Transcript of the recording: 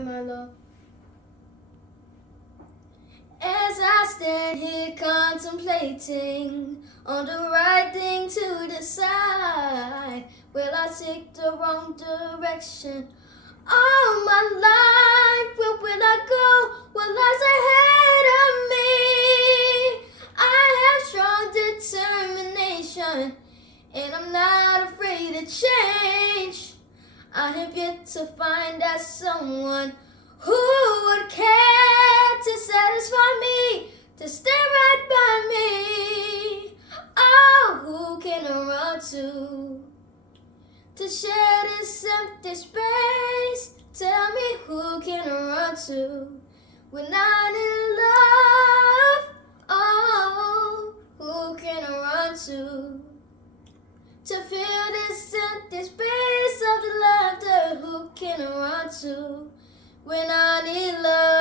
find my love. As I stand here contemplating on the right thing to decide, will I take the wrong direction all my life? Where will I go? What lies ahead of me? I have strong determination, and I'm not afraid to change. I have yet to find that someone who would care to satisfy me, to stay right by me. Oh, who can I run to share this empty space? Tell me, who can I run to when I'm in love? Oh, who can I run to fill this empty space of the laughter? Who can I run to when I need love?